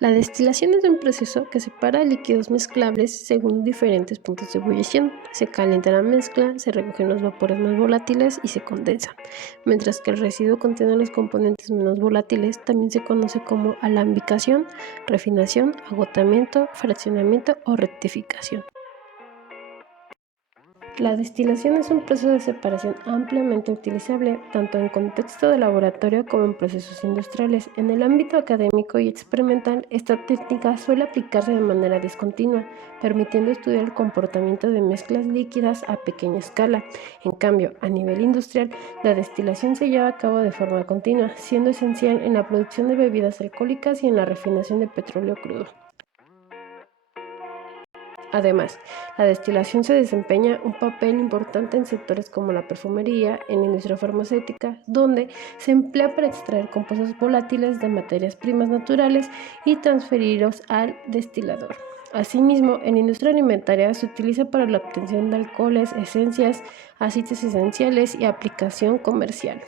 La destilación es un proceso que separa líquidos mezclables según diferentes puntos de ebullición. Se calienta la mezcla, se recogen los vapores más volátiles y se condensa. Mientras que el residuo contiene los componentes menos volátiles, también se conoce como alambicación, refinación, agotamiento, fraccionamiento o rectificación. La destilación es un proceso de separación ampliamente utilizable tanto en contexto de laboratorio como en procesos industriales. En el ámbito académico y experimental, esta técnica suele aplicarse de manera discontinua, permitiendo estudiar el comportamiento de mezclas líquidas a pequeña escala. En cambio, a nivel industrial, la destilación se lleva a cabo de forma continua, siendo esencial en la producción de bebidas alcohólicas y en la refinación de petróleo crudo. Además, la destilación se desempeña un papel importante en sectores como la perfumería, en la industria farmacéutica, donde se emplea para extraer compuestos volátiles de materias primas naturales y transferirlos al destilador. Asimismo, en la industria alimentaria se utiliza para la obtención de alcoholes, esencias, aceites esenciales y aplicación comercial.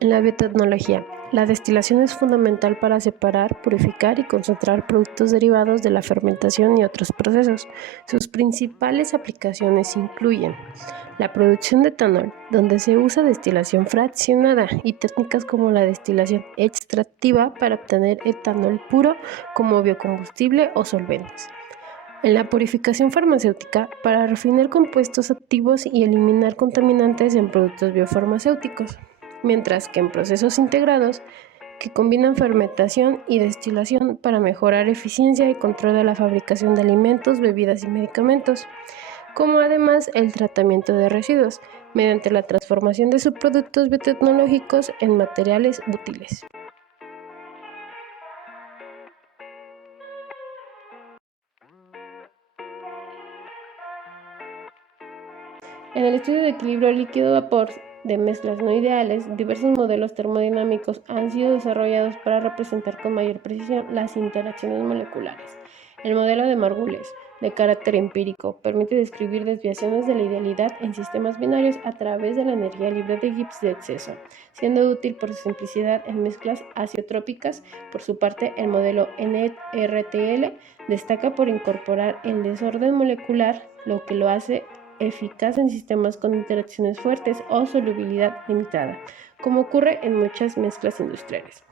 En la biotecnología, la destilación es fundamental para separar, purificar y concentrar productos derivados de la fermentación y otros procesos. Sus principales aplicaciones incluyen la producción de etanol, donde se usa destilación fraccionada, y técnicas como la destilación extractiva para obtener etanol puro como biocombustible o solventes. En la purificación farmacéutica, para refinar compuestos activos y eliminar contaminantes en productos biofarmacéuticos, mientras que en procesos integrados, que combinan fermentación y destilación para mejorar eficiencia y control de la fabricación de alimentos, bebidas y medicamentos, como además el tratamiento de residuos, mediante la transformación de subproductos biotecnológicos en materiales útiles. En el estudio de equilibrio líquido-vapor de mezclas no ideales, diversos modelos termodinámicos han sido desarrollados para representar con mayor precisión las interacciones moleculares. El modelo de Margules, de carácter empírico, permite describir desviaciones de la idealidad en sistemas binarios a través de la energía libre de Gibbs de exceso, siendo útil por su simplicidad en mezclas azeotrópicas. Por su parte, el modelo NRTL destaca por incorporar el desorden molecular, lo que lo hace eficaz en sistemas con interacciones fuertes o solubilidad limitada, como ocurre en muchas mezclas industriales.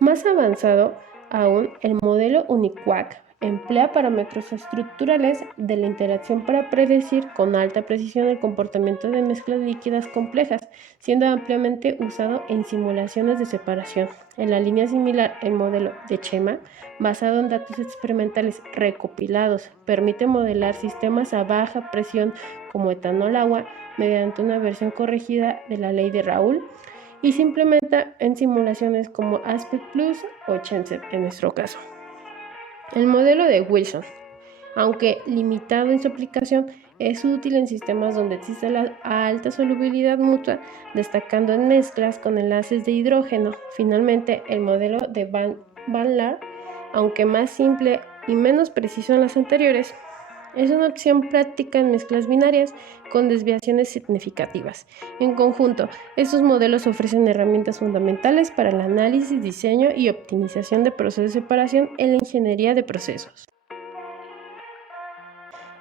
Más avanzado aún, el modelo UNIQUAC emplea parámetros estructurales de la interacción para predecir con alta precisión el comportamiento de mezclas líquidas complejas, siendo ampliamente usado en simulaciones de separación. En la línea similar, el modelo de Chema, basado en datos experimentales recopilados, permite modelar sistemas a baja presión como etanol-agua mediante una versión corregida de la ley de Raoult, y se implementa en simulaciones como Aspect Plus o Chenset en nuestro caso. El modelo de Wilson, aunque limitado en su aplicación, es útil en sistemas donde existe la alta solubilidad mutua, destacando en mezclas con enlaces de hidrógeno. Finalmente, el modelo de Van Laar, aunque más simple y menos preciso en las anteriores, es una opción práctica en mezclas binarias con desviaciones significativas. En conjunto, estos modelos ofrecen herramientas fundamentales para el análisis, diseño y optimización de procesos de separación en la ingeniería de procesos.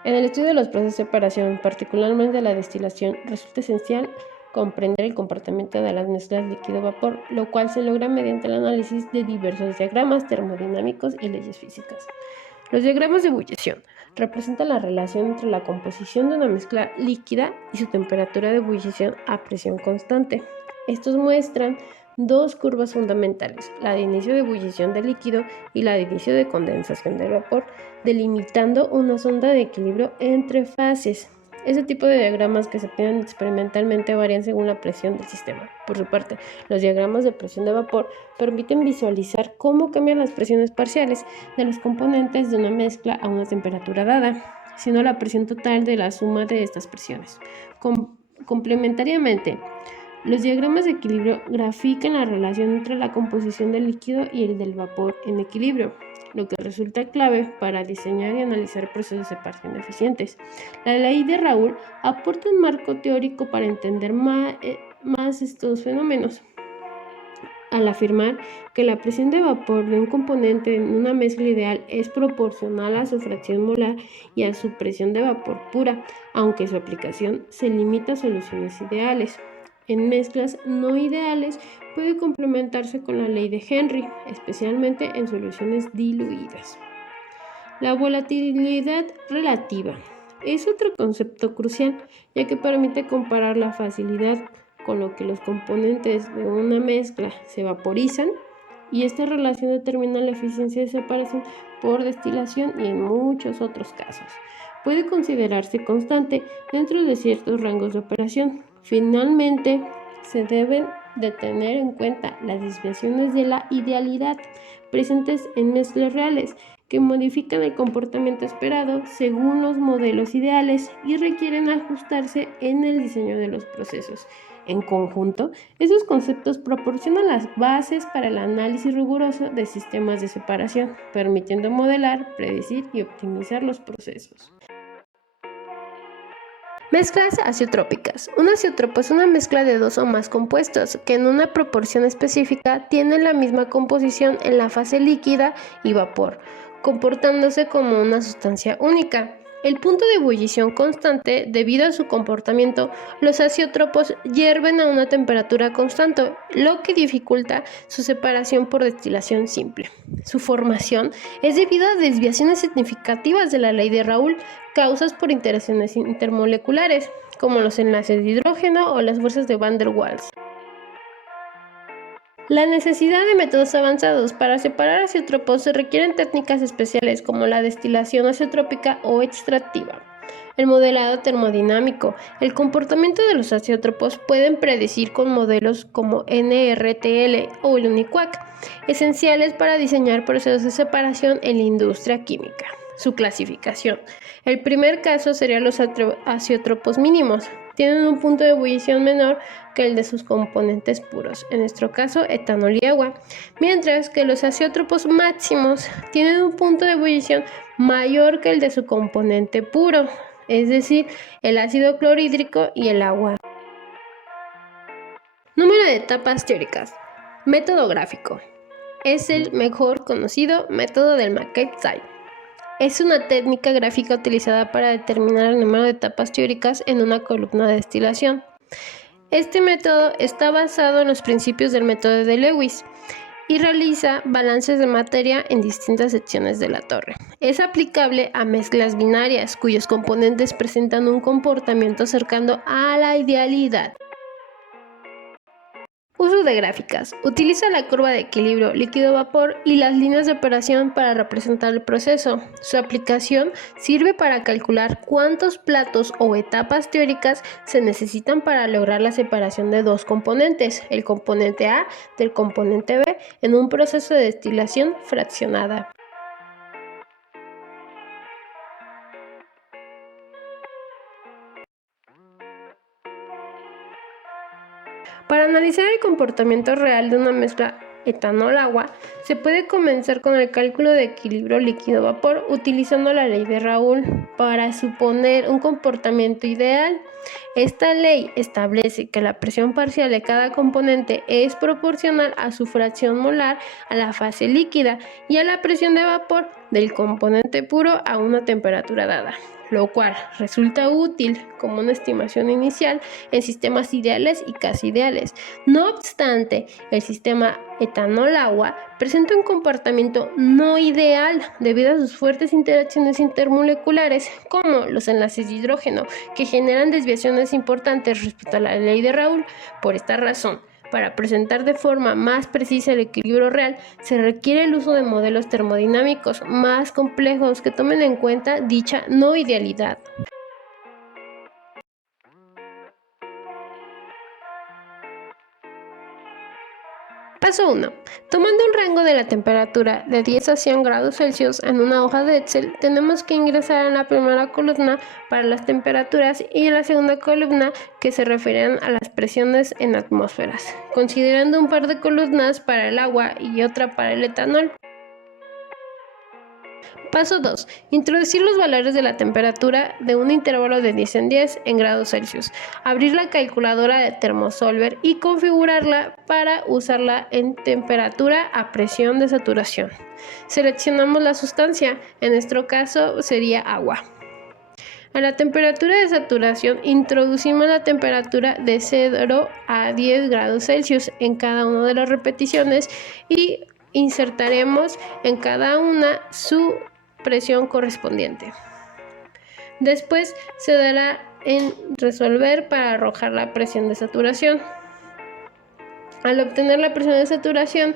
En el estudio de los procesos de separación, particularmente la destilación, resulta esencial comprender el comportamiento de las mezclas líquido-vapor, lo cual se logra mediante el análisis de diversos diagramas termodinámicos y leyes físicas. Los diagramas de ebullición representan la relación entre la composición de una mezcla líquida y su temperatura de ebullición a presión constante. Estos muestran dos curvas fundamentales, la de inicio de ebullición del líquido y la de inicio de condensación del vapor, delimitando una zona de equilibrio entre fases. Este tipo de diagramas que se obtienen experimentalmente varían según la presión del sistema. Por su parte, los diagramas de presión de vapor permiten visualizar cómo cambian las presiones parciales de los componentes de una mezcla a una temperatura dada, siendo la presión total de la suma de estas presiones. Complementariamente, los diagramas de equilibrio grafican la relación entre la composición del líquido y el del vapor en equilibrio, lo que resulta clave para diseñar y analizar procesos de separación eficientes. La ley de Raoult aporta un marco teórico para entender más estos fenómenos. al afirmar que la presión de vapor de un componente en una mezcla ideal es proporcional a su fracción molar y a su presión de vapor pura, aunque su aplicación se limita a soluciones ideales. En mezclas no ideales puede complementarse con la ley de Henry, especialmente en soluciones diluidas. La volatilidad relativa es otro concepto crucial, ya que permite comparar la facilidad con lo que los componentes de una mezcla se vaporizan, y esta relación determina la eficiencia de separación por destilación y en muchos otros casos. Puede considerarse constante dentro de ciertos rangos de operación. Finalmente, se deben de tener en cuenta las desviaciones de la idealidad presentes en mezclas reales, que modifican el comportamiento esperado según los modelos ideales y requieren ajustarse en el diseño de los procesos. En conjunto, esos conceptos proporcionan las bases para el análisis riguroso de sistemas de separación, permitiendo modelar, predecir y optimizar los procesos. Mezclas azeotrópicas. Un azeótropo es una mezcla de dos o más compuestos que en una proporción específica tienen la misma composición en la fase líquida y vapor, comportándose como una sustancia única. El punto de ebullición constante, debido a su comportamiento, los azeótropos hierven a una temperatura constante, lo que dificulta su separación por destilación simple. Su formación es debido a desviaciones significativas de la ley de Raoult, causas por interacciones intermoleculares, como los enlaces de hidrógeno o las fuerzas de Van der Waals. La necesidad de métodos avanzados para separar azeótropos se requieren técnicas especiales como la destilación azeotrópica o extractiva. El modelado termodinámico. El comportamiento de los azeótropos pueden predecir con modelos como NRTL o el UNIQUAC, esenciales para diseñar procesos de separación en la industria química. Su clasificación. El primer caso serían los azeótropos mínimos. Tienen un punto de ebullición menor que el de sus componentes puros, en nuestro caso etanol y agua, mientras que los azeótropos máximos tienen un punto de ebullición mayor que el de su componente puro, es decir, el ácido clorhídrico y el agua. Número de etapas teóricas. Método gráfico. Es el mejor conocido método del McKay-Syle. Es una técnica gráfica utilizada para determinar el número de etapas teóricas en una columna de destilación. Este método está basado en los principios del método de Lewis y realiza balances de materia en distintas secciones de la torre. Es aplicable a mezclas binarias cuyos componentes presentan un comportamiento cercano a la idealidad. Uso de gráficas. Utiliza la curva de equilibrio líquido-vapor y las líneas de operación para representar el proceso. Su aplicación sirve para calcular cuántos platos o etapas teóricas se necesitan para lograr la separación de dos componentes, el componente A del componente B, en un proceso de destilación fraccionada. Para analizar el comportamiento real de una mezcla etanol-agua, se puede comenzar con el cálculo de equilibrio líquido-vapor utilizando la ley de Raoult para suponer un comportamiento ideal. Esta ley establece que la presión parcial de cada componente es proporcional a su fracción molar a la fase líquida y a la presión de vapor del componente puro a una temperatura dada, lo cual resulta útil como una estimación inicial en sistemas ideales y casi ideales. No obstante, el sistema etanol-agua presenta un comportamiento no ideal debido a sus fuertes interacciones intermoleculares, como los enlaces de hidrógeno, que generan desviaciones importantes respecto a la ley de Raoult. Por esta razón, para presentar de forma más precisa el equilibrio real, se requiere el uso de modelos termodinámicos más complejos que tomen en cuenta dicha no idealidad. Paso 1. Tomando un rango de la temperatura de 10 a 100 grados Celsius en una hoja de Excel, tenemos que ingresar en la primera columna para las temperaturas y en la segunda columna que se refieren a las presiones en atmósferas, considerando un par de columnas para el agua y otra para el etanol. Paso 2. Introducir los valores de la temperatura de un intervalo de 10 en 10 en grados Celsius. Abrir la calculadora de Thermosolver y configurarla para usarla en temperatura a presión de saturación. Seleccionamos la sustancia, en nuestro caso sería agua. A la temperatura de saturación introducimos la temperatura de 0 a 10 grados Celsius en cada una de las repeticiones y insertaremos en cada una su presión correspondiente. Después se dará en resolver para arrojar la presión de saturación. Al obtener la presión de saturación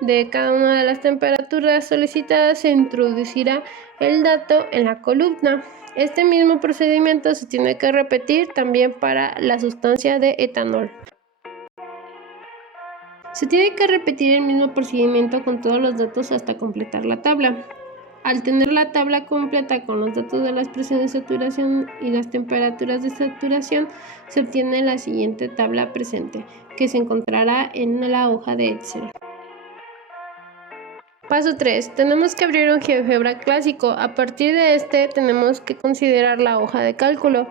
de cada una de las temperaturas solicitadas, se introducirá el dato en la columna. Este mismo procedimiento se tiene que repetir también para la sustancia de etanol. Se tiene que repetir el mismo procedimiento con todos los datos hasta completar la tabla. Al tener la tabla completa con los datos de las presiones de saturación y las temperaturas de saturación, se obtiene la siguiente tabla presente, que se encontrará en la hoja de Excel. Paso 3. Tenemos que abrir un GeoGebra clásico. A partir de este tenemos que considerar la hoja de cálculo.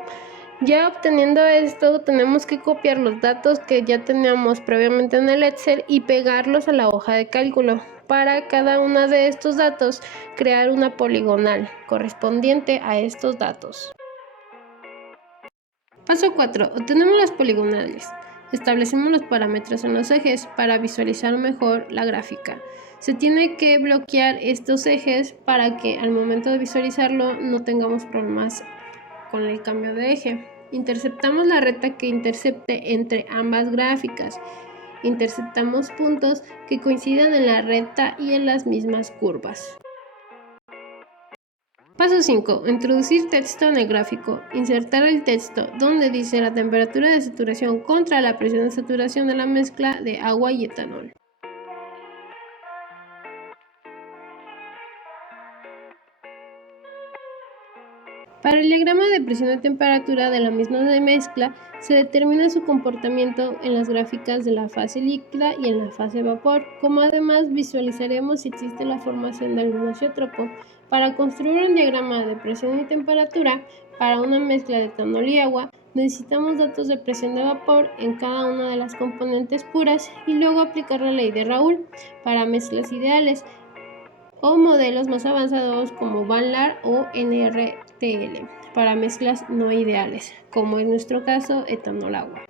Ya obteniendo esto, tenemos que copiar los datos que ya teníamos previamente en el Excel y pegarlos a la hoja de cálculo. Para cada uno de estos datos, crear una poligonal correspondiente a estos datos. Paso 4. Obtenemos las poligonales. Establecemos los parámetros en los ejes para visualizar mejor la gráfica. Se tiene que bloquear estos ejes para que al momento de visualizarlo no tengamos problemas con el cambio de eje. Interceptamos la recta que intercepte entre ambas gráficas. Interceptamos puntos que coincidan en la recta y en las mismas curvas. Paso 5. Introducir texto en el gráfico. Insertar el texto donde dice la temperatura de saturación contra la presión de saturación de la mezcla de agua y etanol. Para el diagrama de presión y temperatura de la misma mezcla, se determina su comportamiento en las gráficas de la fase líquida y en la fase vapor, como además visualizaremos si existe la formación de algún azeótropo. Para construir un diagrama de presión y temperatura para una mezcla de etanol y agua, necesitamos datos de presión de vapor en cada una de las componentes puras y luego aplicar la ley de Raoult para mezclas ideales o modelos más avanzados como VANLAR o NRTL para mezclas no ideales, como en nuestro caso etanol-agua.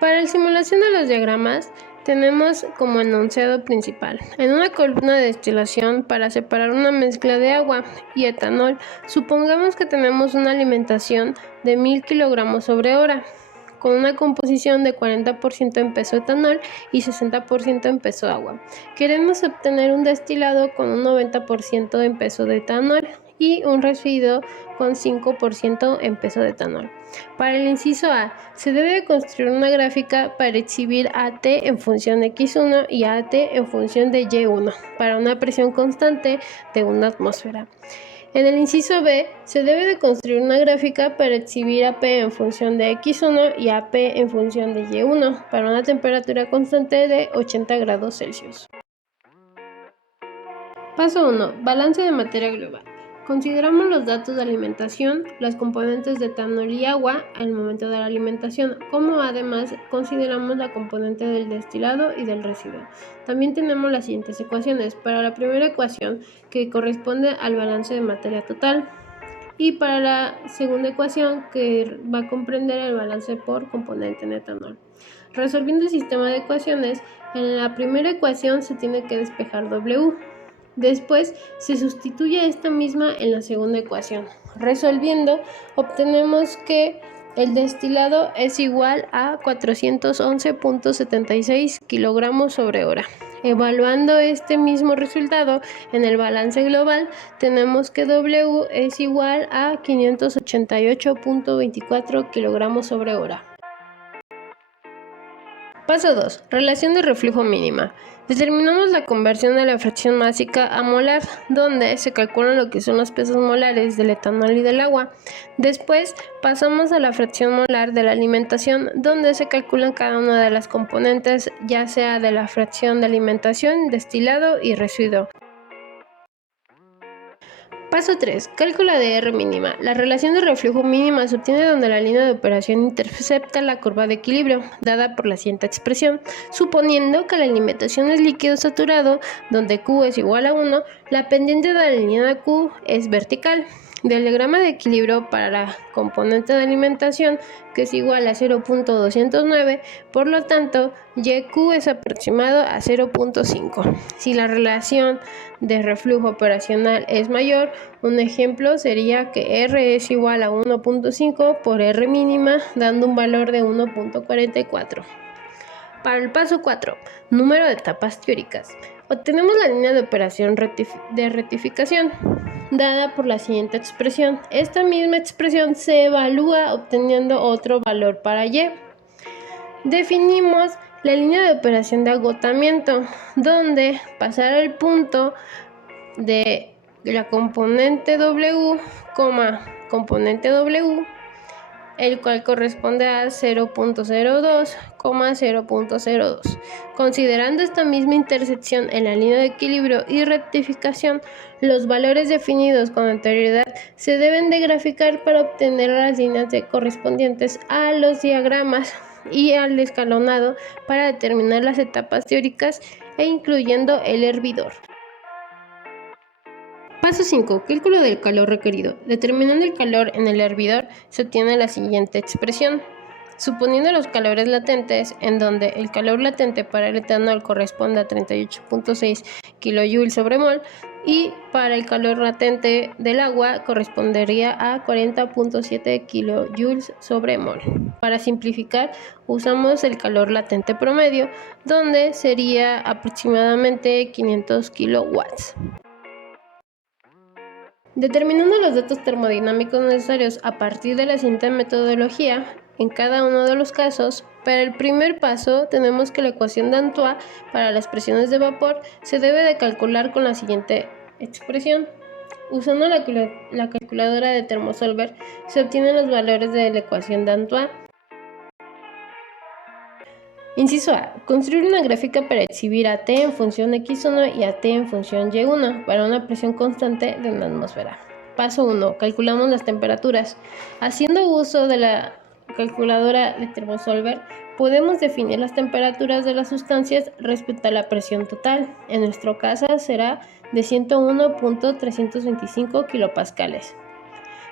Para la simulación de los diagramas, tenemos como enunciado principal. En una columna de destilación, para separar una mezcla de agua y etanol, supongamos que tenemos una alimentación de 1000 kg/h, con una composición de 40% en peso etanol y 60% en peso agua. Queremos obtener un destilado con un 90% en peso de etanol y un residuo con 5% en peso de etanol. Para el inciso A, se debe de construir una gráfica para exhibir AT en función de X1 y AT en función de Y1 para una presión constante de una atmósfera. En el inciso B, se debe de construir una gráfica para exhibir AP en función de X1 y AP en función de Y1 para una temperatura constante de 80 grados Celsius. Paso 1. Balance de materia global. Consideramos los datos de alimentación, las componentes de etanol y agua al momento de la alimentación, como además consideramos la componente del destilado y del residuo. También tenemos las siguientes ecuaciones. Para la primera ecuación, que corresponde al balance de materia total, y para la segunda ecuación, que va a comprender el balance por componente en etanol. Resolviendo el sistema de ecuaciones, en la primera ecuación se tiene que despejar W. Después se sustituye esta misma en la segunda ecuación. Resolviendo, obtenemos que el destilado es igual a 411.76 kg/h. Evaluando este mismo resultado en el balance global, tenemos que W es igual a 588.24 kg/h. Paso 2. Relación de reflujo mínima. Determinamos la conversión de la fracción másica a molar, donde se calculan lo que son los pesos molares del etanol y del agua. Después pasamos a la fracción molar de la alimentación, donde se calculan cada una de las componentes, ya sea de la fracción de alimentación, destilado y residuo. Paso 3. Cálculo de R mínima. La relación de reflujo mínima se obtiene donde la línea de operación intercepta la curva de equilibrio, dada por la siguiente expresión. Suponiendo que la alimentación es líquido saturado, donde Q es igual a 1, la pendiente de la línea de Q es vertical. Del diagrama de equilibrio para la componente de alimentación, que es igual a 0.209, por lo tanto, YQ es aproximado a 0.5. Si la relación de reflujo operacional es mayor, un ejemplo sería que R es igual a 1.5 por R mínima, dando un valor de 1.44. Para el paso 4, número de etapas teóricas. Obtenemos la línea de operación de rectificación, dada por la siguiente expresión. Esta misma expresión se evalúa obteniendo otro valor para Y. Definimos la línea de operación de agotamiento, donde pasar al punto de la componente W, componente W, el cual corresponde a 0.02, 0.02. Considerando esta misma intersección en la línea de equilibrio y rectificación, los valores definidos con anterioridad se deben de graficar para obtener las líneas correspondientes a los diagramas y al escalonado para determinar las etapas teóricas e incluyendo el hervidor. Paso 5. Cálculo del calor requerido. Determinando el calor en el hervidor, se obtiene la siguiente expresión. Suponiendo los calores latentes, en donde el calor latente para el etanol corresponde a 38.6 kJ sobre mol y para el calor latente del agua correspondería a 40.7 kJ sobre mol. Para simplificar, usamos el calor latente promedio, donde sería aproximadamente 500 kW. Determinando los datos termodinámicos necesarios a partir de la siguiente metodología, en cada uno de los casos, para el primer paso tenemos que la ecuación de Antoine para las presiones de vapor se debe de calcular con la siguiente expresión. Usando la calculadora de Thermosolver se obtienen los valores de la ecuación de Antoine. Inciso A. Construir una gráfica para exhibir a T en función x1 y a T en función y1 para una presión constante de una atmósfera. Paso 1. Calculamos las temperaturas. Haciendo uso de la calculadora de Thermosolver, podemos definir las temperaturas de las sustancias respecto a la presión total. En nuestro caso será de 101.325 kilopascales.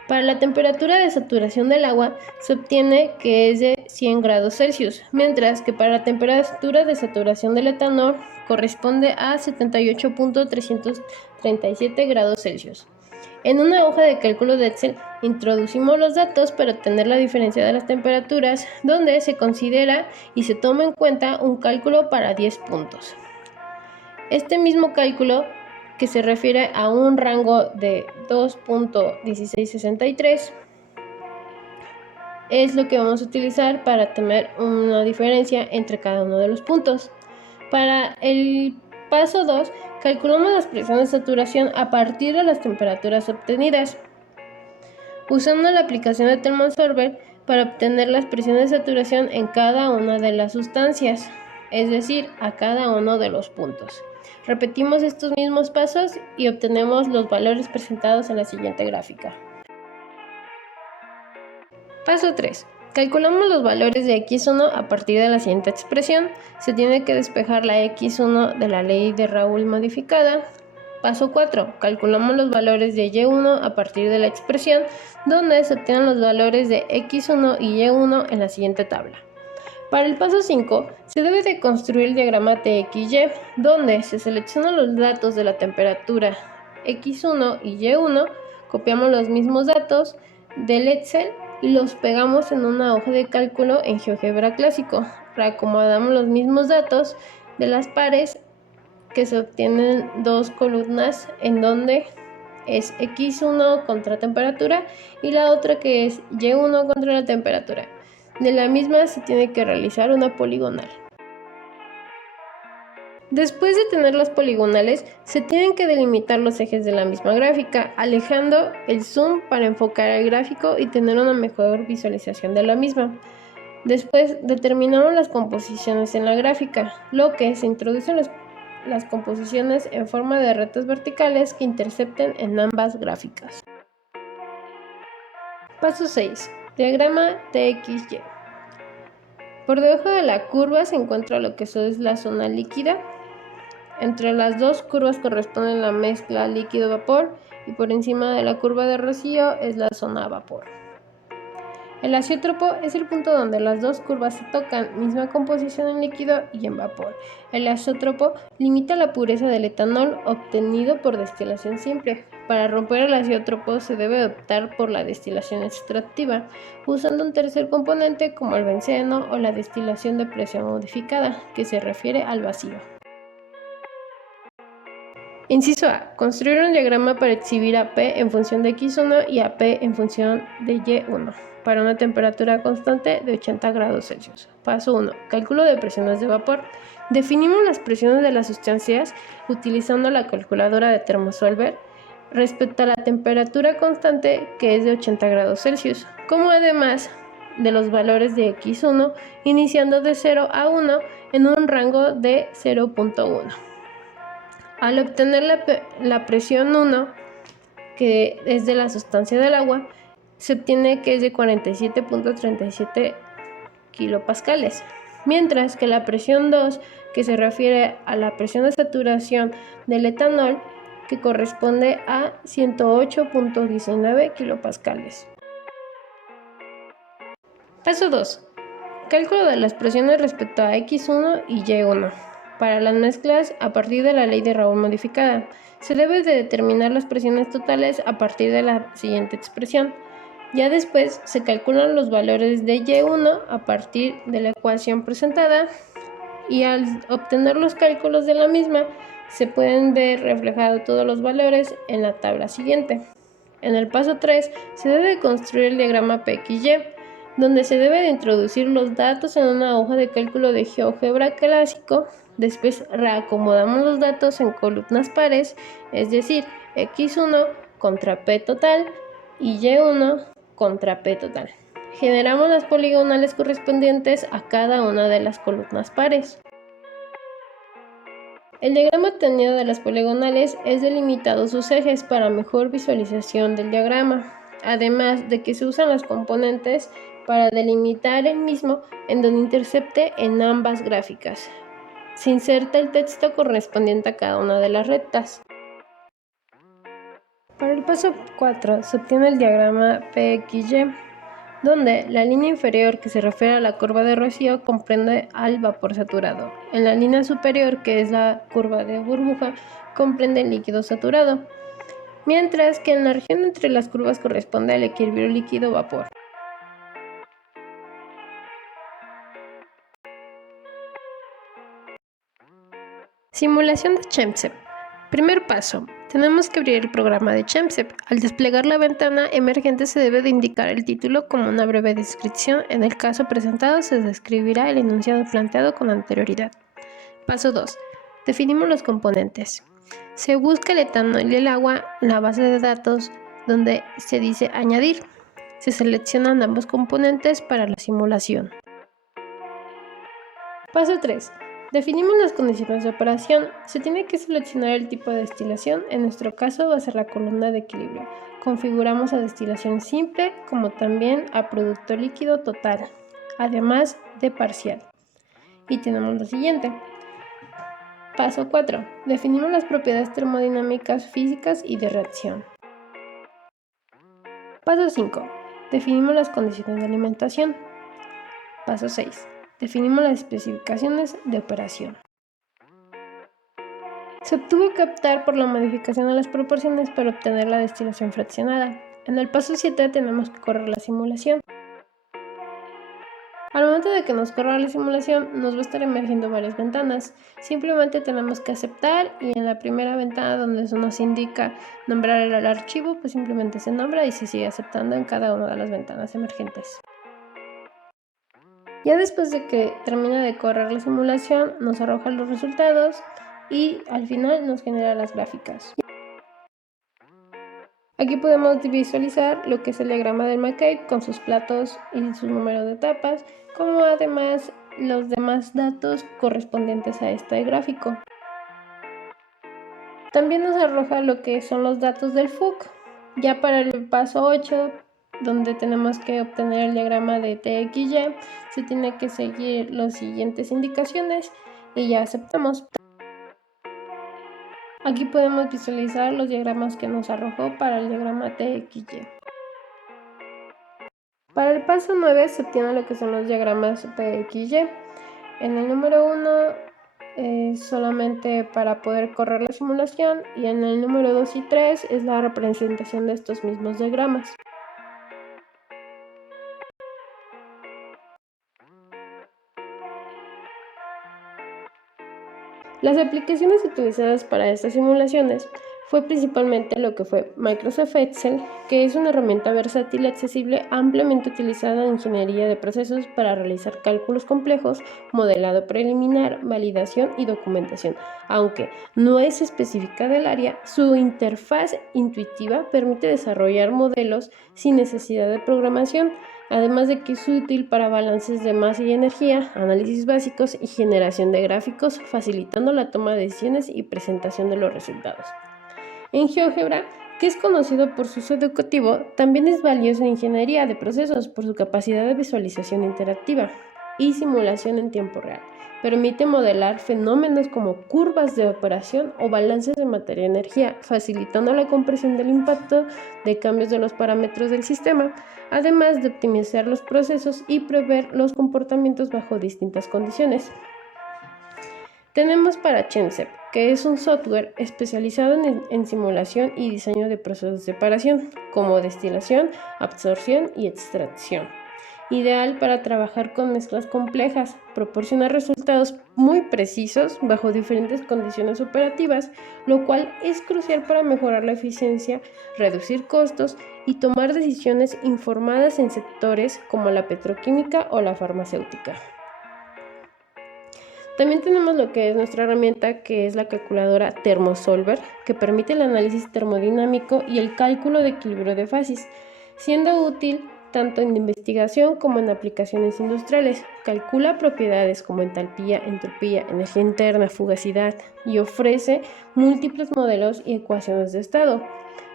Para la temperatura de saturación del agua se obtiene que es de 100 grados Celsius, mientras que para la temperatura de saturación del etanol corresponde a 78.337 grados Celsius. En una hoja de cálculo de Excel introducimos los datos para obtener la diferencia de las temperaturas, donde se considera y se toma en cuenta un cálculo para 10 puntos. Este mismo cálculo, que se refiere a un rango de 2.1663, es lo que vamos a utilizar para tener una diferencia entre cada uno de los puntos. Para el paso 2, calculamos las presiones de saturación a partir de las temperaturas obtenidas, usando la aplicación de Thermosolver para obtener las presiones de saturación en cada una de las sustancias, es decir, a cada uno de los puntos. Repetimos estos mismos pasos y obtenemos los valores presentados en la siguiente gráfica. Paso 3. Calculamos los valores de x1 a partir de la siguiente expresión. Se tiene que despejar la x1 de la ley de Raoult modificada. Paso 4. Calculamos los valores de y1 a partir de la expresión, donde se obtienen los valores de x1 y y1 en la siguiente tabla. Para el paso 5, se debe de construir el diagrama TXY, donde se seleccionan los datos de la temperatura X1 y Y1, copiamos los mismos datos del Excel y los pegamos en una hoja de cálculo en GeoGebra clásico. Reacomodamos los mismos datos de las pares que se obtienen dos columnas en donde es X1 contra temperatura y la otra que es Y1 contra la temperatura. De la misma se tiene que realizar una poligonal. Después de tener las poligonales, se tienen que delimitar los ejes de la misma gráfica, alejando el zoom para enfocar el gráfico y tener una mejor visualización de la misma. Después determinamos las composiciones en la gráfica, lo que se introducen las composiciones en forma de retas verticales que intercepten en ambas gráficas. Paso 6. Diagrama TXY. Por debajo de la curva se encuentra lo que es la zona líquida. Entre las dos curvas corresponde la mezcla líquido-vapor y por encima de la curva de rocío es la zona vapor. El azeótropo es el punto donde las dos curvas se tocan, misma composición en líquido y en vapor. El azeótropo limita la pureza del etanol obtenido por destilación simple. Para romper el azeótropo se debe optar por la destilación extractiva, usando un tercer componente como el benceno o la destilación de presión modificada, que se refiere al vacío. Inciso A. Construir un diagrama para exhibir a P en función de X1 y a P en función de Y1 para una temperatura constante de 80 grados Celsius. Paso 1. Cálculo de presiones de vapor. Definimos las presiones de las sustancias utilizando la calculadora de Thermosolver respecto a la temperatura constante, que es de 80 grados Celsius, como además de los valores de X1 iniciando de 0 a 1 en un rango de 0.1. Al obtener la presión 1, que es de la sustancia del agua, se obtiene que es de 47.37 kilopascales, mientras que la presión 2, que se refiere a la presión de saturación del etanol, que corresponde a 108.19 kilopascales. Paso 2. Cálculo de las presiones respecto a X1 y Y1. Para las mezclas, a partir de la ley de Raoult modificada, se debe de determinar las presiones totales a partir de la siguiente expresión. Ya después se calculan los valores de Y1 a partir de la ecuación presentada y al obtener los cálculos de la misma, se pueden ver reflejados todos los valores en la tabla siguiente. En el paso 3 se debe construir el diagrama PXY, donde se debe de introducir los datos en una hoja de cálculo de GeoGebra clásico. Después reacomodamos los datos en columnas pares, es decir, X1 contra P total y Y1 contra P total. Generamos las poligonales correspondientes a cada una de las columnas pares. El diagrama obtenido de las poligonales es delimitado sus ejes para mejor visualización del diagrama, además de que se usan los componentes para delimitar el mismo en donde intercepte en ambas gráficas. Se inserta el texto correspondiente a cada una de las rectas. Para el paso 4 se obtiene el diagrama PXY, donde la línea inferior, que se refiere a la curva de rocío, comprende al vapor saturado. En la línea superior, que es la curva de burbuja, comprende el líquido saturado, mientras que en la región entre las curvas corresponde al equilibrio líquido-vapor. Simulación de Chemsev. Primer paso. Tenemos que abrir el programa de Chemsev. Al desplegar la ventana emergente se debe de indicar el título como una breve descripción. En el caso presentado se describirá el enunciado planteado con anterioridad. Paso 2. Definimos los componentes. Se busca el etanol y el agua en la base de datos donde se dice añadir. Se seleccionan ambos componentes para la simulación. Paso 3. Definimos las condiciones de operación. Se tiene que seleccionar el tipo de destilación, en nuestro caso va a ser la columna de equilibrio. Configuramos a destilación simple como también a producto líquido total, además de parcial. Y tenemos lo siguiente. Paso 4. Definimos las propiedades termodinámicas, físicas y de reacción. Paso 5. Definimos las condiciones de alimentación. Paso 6. Definimos las especificaciones de operación. Se obtuvo que optar por la modificación de las proporciones para obtener la destilación fraccionada. En el paso 7 tenemos que correr la simulación. Al momento de que nos corra la simulación, nos va a estar emergiendo varias ventanas. Simplemente tenemos que aceptar y en la primera ventana donde se nos indica nombrar el archivo, pues simplemente se nombra y se sigue aceptando en cada una de las ventanas emergentes. Ya después de que termina de correr la simulación, nos arroja los resultados y al final nos genera las gráficas. Aquí podemos visualizar lo que es el diagrama del McCabe con sus platos y su número de etapas, como además los demás datos correspondientes a este gráfico. También nos arroja lo que son los datos del FUC. Ya para el paso 8, donde tenemos que obtener el diagrama de TXY, se tiene que seguir las siguientes indicaciones y ya aceptamos. Aquí podemos visualizar los diagramas que nos arrojó para el diagrama TXY. Para el paso 9 se obtienen lo que son los diagramas TXY. En el número 1 es solamente para poder correr la simulación y en el número 2 y 3 es la representación de estos mismos diagramas. Las aplicaciones utilizadas para estas simulaciones fue principalmente lo que fue Microsoft Excel, que es una herramienta versátil y accesible ampliamente utilizada en ingeniería de procesos para realizar cálculos complejos, modelado preliminar, validación y documentación. Aunque no es específica del área, su interfaz intuitiva permite desarrollar modelos sin necesidad de programación, además de que es útil para balances de masa y energía, análisis básicos y generación de gráficos, facilitando la toma de decisiones y presentación de los resultados. En GeoGebra, que es conocido por su uso educativo, también es valioso en ingeniería de procesos por su capacidad de visualización interactiva y simulación en tiempo real. Permite modelar fenómenos como curvas de operación o balances de materia y energía, facilitando la comprensión del impacto de cambios de los parámetros del sistema, además de optimizar los procesos y prever los comportamientos bajo distintas condiciones. Tenemos para ChenSep, que es un software especializado en simulación y diseño de procesos de separación, como destilación, absorción y extracción. Ideal para trabajar con mezclas complejas, proporciona resultados muy precisos bajo diferentes condiciones operativas, lo cual es crucial para mejorar la eficiencia, reducir costos y tomar decisiones informadas en sectores como la petroquímica o la farmacéutica. También tenemos lo que es nuestra herramienta, que es la calculadora ThermoSolver, que permite el análisis termodinámico y el cálculo de equilibrio de fases, siendo útil tanto en investigación como en aplicaciones industriales. Calcula propiedades como entalpía, entropía, energía interna, fugacidad y ofrece múltiples modelos y ecuaciones de estado.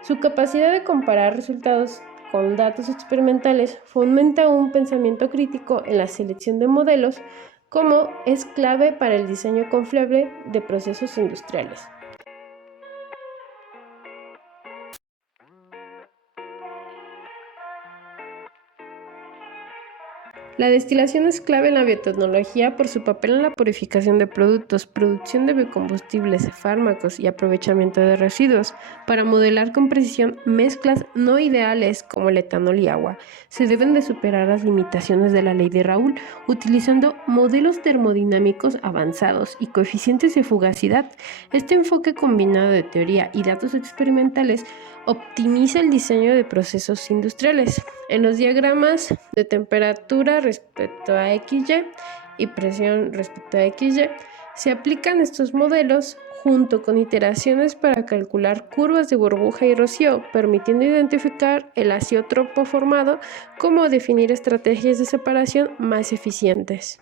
Su capacidad de comparar resultados con datos experimentales fomenta un pensamiento crítico en la selección de modelos, como es clave para el diseño confiable de procesos industriales. La destilación es clave en la biotecnología por su papel en la purificación de productos, producción de biocombustibles, fármacos y aprovechamiento de residuos. Para modelar con precisión mezclas no ideales como el etanol y agua, se deben de superar las limitaciones de la ley de Raoult, utilizando modelos termodinámicos avanzados y coeficientes de fugacidad. Este enfoque combinado de teoría y datos experimentales optimiza el diseño de procesos industriales. En los diagramas de temperatura respecto a XY y presión respecto a XY, se aplican estos modelos junto con iteraciones para calcular curvas de burbuja y rocío, permitiendo identificar el azeótropo formado, como definir estrategias de separación más eficientes.